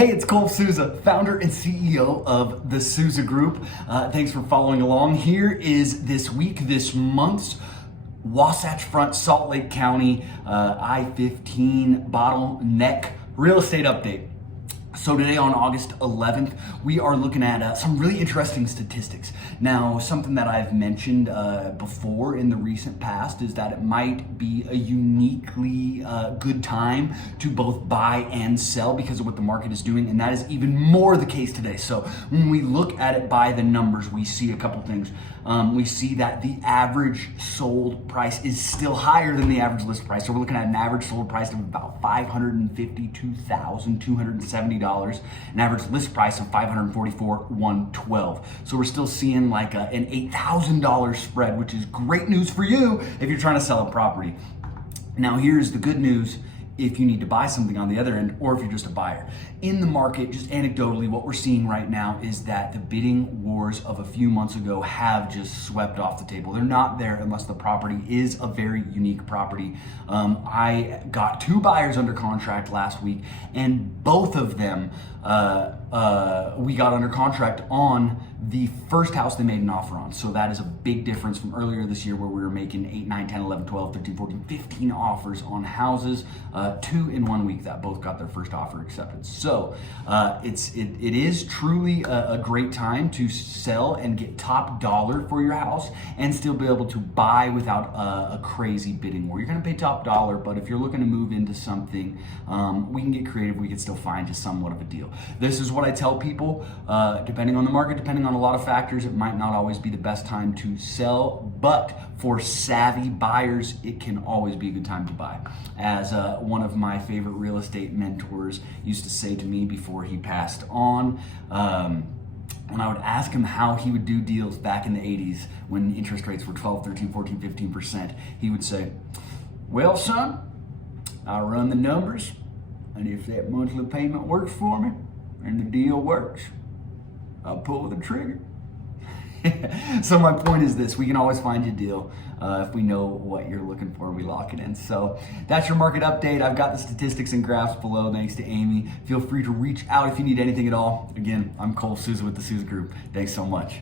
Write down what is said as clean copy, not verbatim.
Hey, it's Souza, founder and CEO of the Souza Group. Thanks for following along. Here is this month's Wasatch Front, Salt Lake County, I-15 bottleneck real estate update. So today on August 11th, we are looking at some really interesting statistics. Now, something that I've mentioned before in the recent past is that it might be a uniquely good time to both buy and sell because of what the market is doing, and that is even more the case today. So when we look at it by the numbers, we see a couple things. We see that the average sold price is still higher than the average list price. So we're looking at an average sold price of about $552,270. An average list price of $544,112. So we're still seeing like an $8,000 spread, which is great news for you if you're trying to sell a property. Now here's the good news if you need to buy something on the other end, or if you're just a buyer. In the market, just anecdotally, what we're seeing right now is that the bidding wars of a few months ago have just swept off the table. They're not there unless the property is a very unique property. I got 2 buyers under contract last week, and both of them we got under contract on the first house they made an offer on. So that is a big difference from earlier this year where we were making 8, 9, 10, 11, 12, 13, 14, 15 offers on houses. 2 in 1 week that both got their first offer accepted. So it is truly a great time to sell and get top dollar for your house and still be able to buy without a crazy bidding war. You're gonna pay top dollar, but if you're looking to move into something, we can get creative. We can still find you somewhat of a deal. This is what I tell people, depending on the market, depending on a lot of factors, it might not always be the best time to sell, but for savvy buyers, it can always be a good time to buy. As one of my favorite real estate mentors used to say to me before he passed on, when I would ask him how he would do deals back in the 80s when interest rates were 12, 13, 14, 15%, he would say, well, son, I run the numbers, and if that monthly payment works for me and the deal works, I'll pull the trigger. So my point is this: we can always find you a deal if we know what you're looking for. We lock it in. So that's your market update. I've got the statistics and graphs below. Thanks to Amy. Feel free to reach out if you need anything at all. Again, I'm Souza with the Souza Group. Thanks so much.